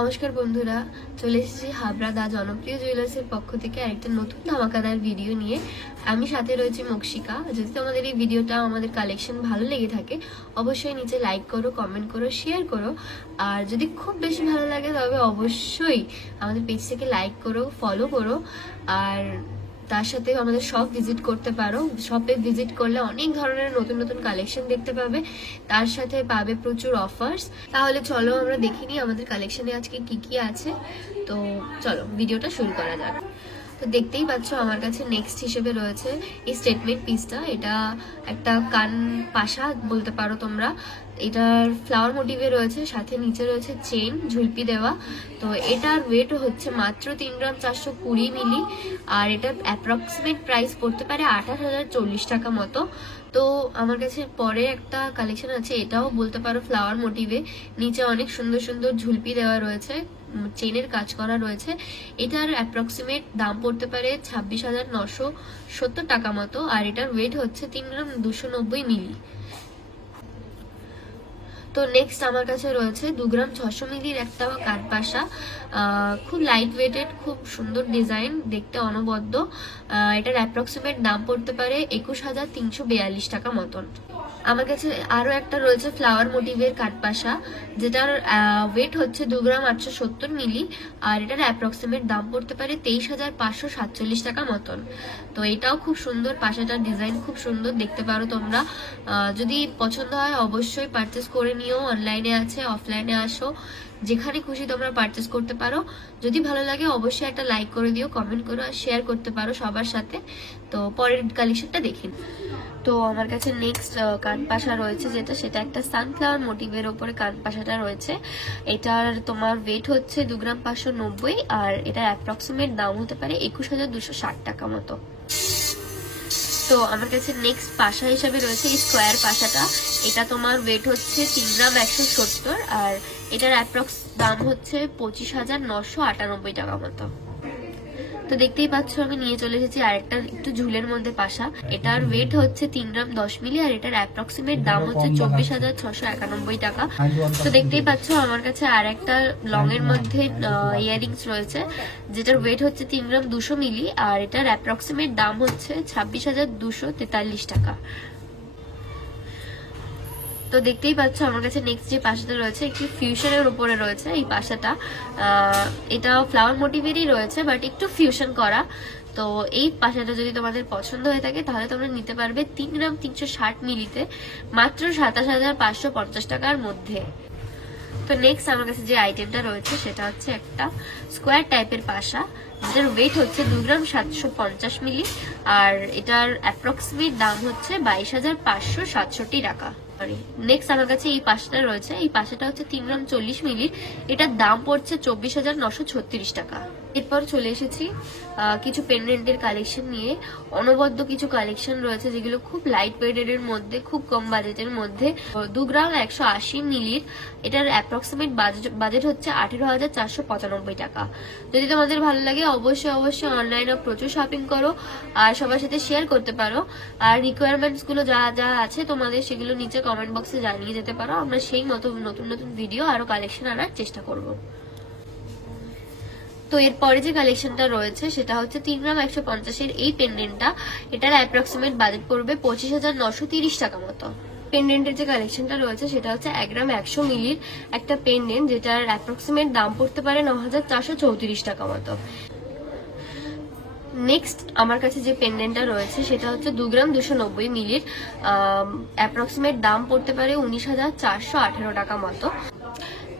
নমস্কার বন্ধুরা, চলে এসেছি হাবড়া দা জনপ্রিয় জুয়েলার্সের পক্ষ থেকে আরেকটা নতুন ধামাকাদার ভিডিও নিয়ে। আমি সাথে রয়েছি মক্সিকা যদি তোমাদের এই ভিডিওটা আমাদের কালেকশন ভালো লেগে থাকে, অবশ্যই নিচে লাইক করো কমেন্ট করো শেয়ার করো। আর যদি খুব বেশি ভালো লাগে, তবে অবশ্যই আমাদের পেজ থেকে লাইক করো ফলো করো। আর তার সাথে আমাদের শপ ভিজিট করতে পারো। শপে ভিজিট করলে অনেক ধরনের নতুন নতুন কালেকশন দেখতে পাবে। তার সাথে পাবে প্রচুর অফার্স তাহলে চলো আমরা দেখে নিই আমাদের কালেকশনে আজকে কি কি আছে। তো চলো, ভিডিওটা শুরু করা যাক। তো দেখতেই পাচ্ছ আমার কাছে নেক্সট হিসেবে রয়েছে এই স্টেটমেন্ট পিসটা এটা একটা কান পাশা বলতে পারো তোমরা। এটার ফ্লাওয়ার মোটিভে রয়েছে, সাথে নিচে রয়েছে চেন ঝুলপি দেওয়া। তো এটার ওয়েট হচ্ছে মাত্র তিন গ্রাম চারশো কুড়ি মিলি আর এটার অ্যাপ্রক্সিমেট প্রাইস পড়তে পারে আঠাশ হাজার চল্লিশ টাকা মতো। তো আমার কাছে পরে একটা কালেকশন আছে, এটাও বলতে পারো ফ্লাওয়ার মোটিভে নিচে অনেক সুন্দর সুন্দর ঝুলপি দেওয়া রয়েছে চেনের কাজ করা রয়েছে। এটার অ্যাপ্রক্সিমেট দাম পড়তে পারে ছাব্বিশ হাজার নশো সত্তর টাকা মতো আর এটার ওয়েট হচ্ছে তিন গ্রাম দুশো নব্বই মিলি তো নেক্সট আমার কাছে রয়েছে দু গ্রাম ছশো মিলির একটা কাঠপাশা খুব লাইট ওয়েটেড খুব সুন্দর ডিজাইন দেখতে অনবদ্য। এটার অ্যাপ্রক্সিমেট দাম পড়তে পারে একুশ হাজার তিনশো বিয়াল্লিশ টাকা মতন। আমার কাছে আরও একটা রয়েছে ফ্লাওয়ার মোটিভের কাঠপাশা যেটার ওয়েট হচ্ছে দু গ্রাম আটশো সত্তর মিলি, আর এটার অ্যাপ্রক্সিমেট দাম পড়তে পারে তেইশ হাজার পাঁচশো সাতচল্লিশ টাকা মতন। তো এটাও খুব সুন্দর, পাশাটার ডিজাইন খুব সুন্দর, দেখতে পারো তোমরা। যদি পছন্দ হয় অবশ্যই পারচেস করে নিও অনলাইনে আছে অফলাইনে আসো, যেখানে খুশি তোমরা পারচেস করতে পারো। যদি ভালো লাগে, অবশ্যই একটা লাইক করে দিও কমেন্ট করো আর শেয়ার করতে পারো সবার সাথে। তো পরের কালেকশনটা দেখি তো আমার কাছে নেক্সট কান পাশা রয়েছে যেটা, সেটা একটা সানফ্লাওয়ার মোটিভের ওপরে কান পাশাটা রয়েছে। এটার তোমার ওয়েট হচ্ছে দু গ্রাম পাঁচশো নব্বই আর এটার অ্যাপ্রক্সিমেট দাম হতে পারে একুশ হাজার দুশো ষাট টাকা মতো। তো আমার কাছে নেক্সট পাশা হিসাবে রয়েছে এই স্কোয়ার পাশাটা। এটা তোমার ওয়েট হচ্ছে তিন গ্রাম একশো সত্তর আর এটার অ্যাপ্রক্স দাম হচ্ছে পঁচিশ হাজার নশো আটানব্বই টাকা মতো। তো দেখতেই পাচ্ছ আমি নিয়ে চলে এসেছি আরেকটা একটু ঝুলের মধ্যে পাশা। এটার ওয়েট হচ্ছে তিন গ্রাম দশ মিলি আর এটার অ্যাপ্রক্সিমেট দাম হচ্ছে চব্বিশ হাজার ছশো একানব্বই টাকা। তো দেখতেই পাচ্ছ আমার কাছে আর একটা লং এর মধ্যে ইয়ারিংস রয়েছে যেটার ওয়েট হচ্ছে তিন গ্রাম দুশো মিলি আর এটার অ্যাপ্রক্সিমেট দাম হচ্ছে ছাব্বিশ হাজার দুশো তেতাল্লিশ টাকা। তো দেখতেই পাচ্ছ আমার কাছে নেক্সট যে পাশাটা রয়েছে, একটি ফিউশনের উপরে রয়েছে এই পাশাটা। এটা ফ্লাওয়ার মোটিভেরই রয়েছে বাট একটু ফিউশন করা। তো এই পাশাটা যদি তোমাদের পছন্দ হয়ে থাকে, তাহলে তোমরা নিতে পারবে তিন গ্রাম তিনশো ষাট মিলিতে মাত্র সাতাশ হাজার পাঁচশো পঞ্চাশ টাকার মধ্যে। তো নেক্সট আমার কাছে যে আইটেমটা রয়েছে, সেটা হচ্ছে একটা স্কোয়ার টাইপের পাশা, যেটার ওয়েট হচ্ছে দু গ্রাম সাতশো পঞ্চাশ মিলি, আর এটার অ্যাপ্রক্সিমেট দাম হচ্ছে বাইশ হাজার পাঁচশো সাতষট্টি টাকা। নেক্সট আমার কাছে এই পাশটা রয়েছে। এই পাশাটা হচ্ছে তিন গ্রাম চল্লিশ মিলির। এটার দাম পড়ছে চব্বিশ হাজার নশো ছত্রিশ টাকা। এরপর চলে এসেছি কিছু পেন্ডেন্টের কালেকশন নিয়ে। অনবদ্য কিছু কালেকশন রয়েছে যেগুলো খুব লাইট ওয়েটেড এর মধ্যে, খুব কম বাজেটের মধ্যে। দু গ্রাম একশো আশি মিলির এটার অ্যাপ্রক্সিমেট বাজেট হচ্ছে আঠেরো হাজার চারশো পঁচানব্বই টাকা। যদি তোমাদের ভালো লাগে, অবশ্যই অবশ্যই অনলাইনে প্রচুর শপিং করো আর সবার সাথে শেয়ার করতে পারো। আর রিকোয়ারমেন্টসগুলো যা যা আছে তোমাদের সেগুলো নিচে কমেন্ট বক্সে জানিয়ে যেতে পারো। আমরা সেই মতো নতুন নতুন ভিডিও আরও কালেকশন আনার চেষ্টা করব। তো এরপরে যে কালেকশনটা রয়েছে, সেটা হচ্ছে তিন গ্রাম একশো পঞ্চাশের এই পেন্ডেন্টটা এটার অ্যাপ্রক্সিমেট বাজেট পড়বে পঁচিশ হাজার নশো তিরিশ টাকা মতো। পেন্ডেন্টের যে কালেকশনটা রয়েছে, সেটা হচ্ছে এক গ্রাম একশো মিলির একটা পেন্ডেন্ট যেটার অ্যাপ্রক্সিমেট দাম পড়তে পারে ন হাজার চারশো চৌত্রিশ টাকা মতো। নেক্সট আমার কাছে যে পেন্ডেন্টটা রয়েছে, সেটা হচ্ছে দু গ্রাম দুশো নব্বই মিলির অ্যাপ্রক্সিমেট দাম পড়তে পারে উনিশ হাজার চারশো আঠেরো টাকা মতো।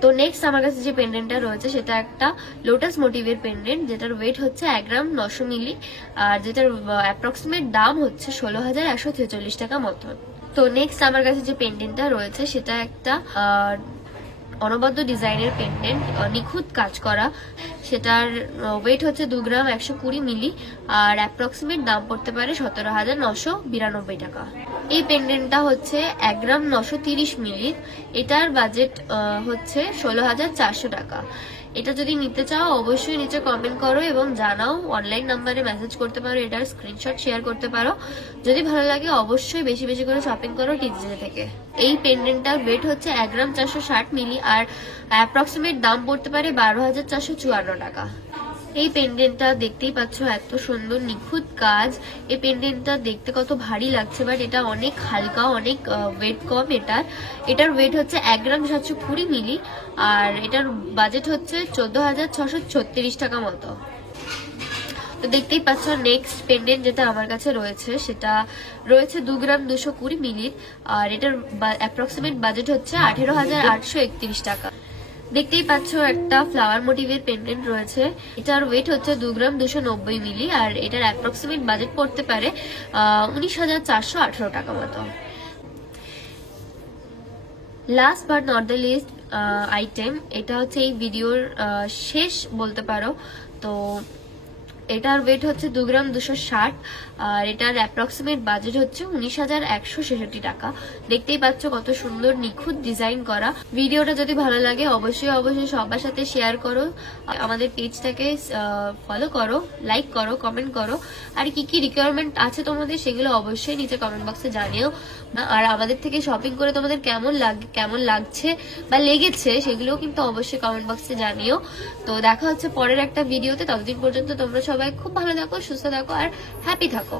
তো নেক্সট আমার কাছে যে পেন্ডেন্টটা রয়েছে, সেটা একটা লোটাস মোটিভের পেন্ডেন্ট যেটার ওয়েট হচ্ছে এক গ্রাম নশো মিলি, আর যেটার অ্যাপ্রক্সিমেট দাম হচ্ছে ষোলো হাজার একশো ছেচল্লিশ টাকা মতো তো নেক্সট আমার কাছে যে পেন্ডেন্টটা রয়েছে, সেটা একটা অনবদ্য ডিজাইনের পেন্ডেন্ট নিখুঁত কাজ করা। সেটার ওয়েট হচ্ছে দু গ্রাম একশো কুড়ি মিলি, আর অ্যাপ্রক্সিমেট দাম পড়তে পারে সতেরো হাজার নশো বিরানব্বই টাকা। এই পেন্ডেন্টটা হচ্ছে এক গ্রাম নশো তিরিশ মিলির এটার বাজেট হচ্ছে ষোলো হাজার চারশো টাকা। এটা যদি নিতে চাও, অবশ্যই নিচে কমেন্ট করো এবং জানাও। অনলাইন নাম্বারে মেসেজ করতে পারো, এটার স্ক্রিনশট শেয়ার করতে পারো। যদি ভালো লাগে, অবশ্যই বেশি বেশি করে শপিং করো টিজে থেকে। এই পেন্ডেন্টটার ওয়েট হচ্ছে এক গ্রাম চারশো ষাট মিলি, আর অ্যাপ্রক্সিমেট দাম পড়তে পারে বারো হাজার চারশো চুয়ান্ন টাকা। এই পেন্ডেন্টটা দেখতেই পাচ্ছ এত সুন্দর, নিখুঁত কাজ। এই পেন্ডেন্টটা দেখতে কত ভারী লাগছে বাট এটা অনেক হালকা, অনেক ওয়েট কম এটার। এটার ওয়েট হচ্ছে এক গ্রাম সাতশো কুড়ি মিলি, আর এটার বাজেট হচ্ছে চোদ্দ হাজার ছশো ছত্রিশ টাকা মতো। তো দেখতেই পাচ্ছ নেক্সট পেন্ডেন্ট যেটা আমার কাছে রয়েছে, সেটা রয়েছে দু গ্রাম দুশো কুড়ি মিলির, আর এটার অ্যাপ্রক্সিমেট বাজেট হচ্ছে আঠেরো হাজার আটশো একত্রিশ টাকা। দেখতেই পাচ্ছ, একটা ফ্লাওয়ার মোটিভের পেন্ডেন্ট রয়েছে। এটার ওয়েট হচ্ছে দু গ্রাম দুশো নব্বই মিলি আর এটার অ্যাপ্রক্সিমেট বাজেট পড়তে পারে উনিশ হাজার চারশো আঠারো টাকা মতো। Last but not the least item এটা হচ্ছে এই ভিডিওর শেষ বলতে পারো। তো এটার ওয়েট হচ্ছে দু গ্রাম দুশো ষাট, আর এটার অ্যাপ্রক্সিমেট বাজেট হচ্ছে উনিশ হাজার একশো ছেষট্টি টাকা। দেখতেই পাচ্ছ কত সুন্দর নিখুঁত ডিজাইন করা। ভিডিওটা যদি ভালো লাগে, অবশ্যই অবশ্যই সবার সাথে শেয়ার করো। আমাদের পেজটাকে ফলো করো লাইক করো কমেন্ট করো। আর কি কি রিকোয়ারমেন্ট আছে তোমাদের, সেগুলো অবশ্যই নিচে কমেন্ট বক্সে জানিও। আর আমাদের থেকে শপিং করে তোমাদের কেমন লাগ, কেমন লাগছে বা লেগেছে, সেগুলোও কিন্তু অবশ্যই কমেন্ট বক্সে জানিও। তো দেখা হচ্ছে পরের একটা ভিডিওতে ততদিন পর্যন্ত তোমরা সবাই খুব ভালো থাকো সুস্থ থাকো আর হ্যাপি থাকো।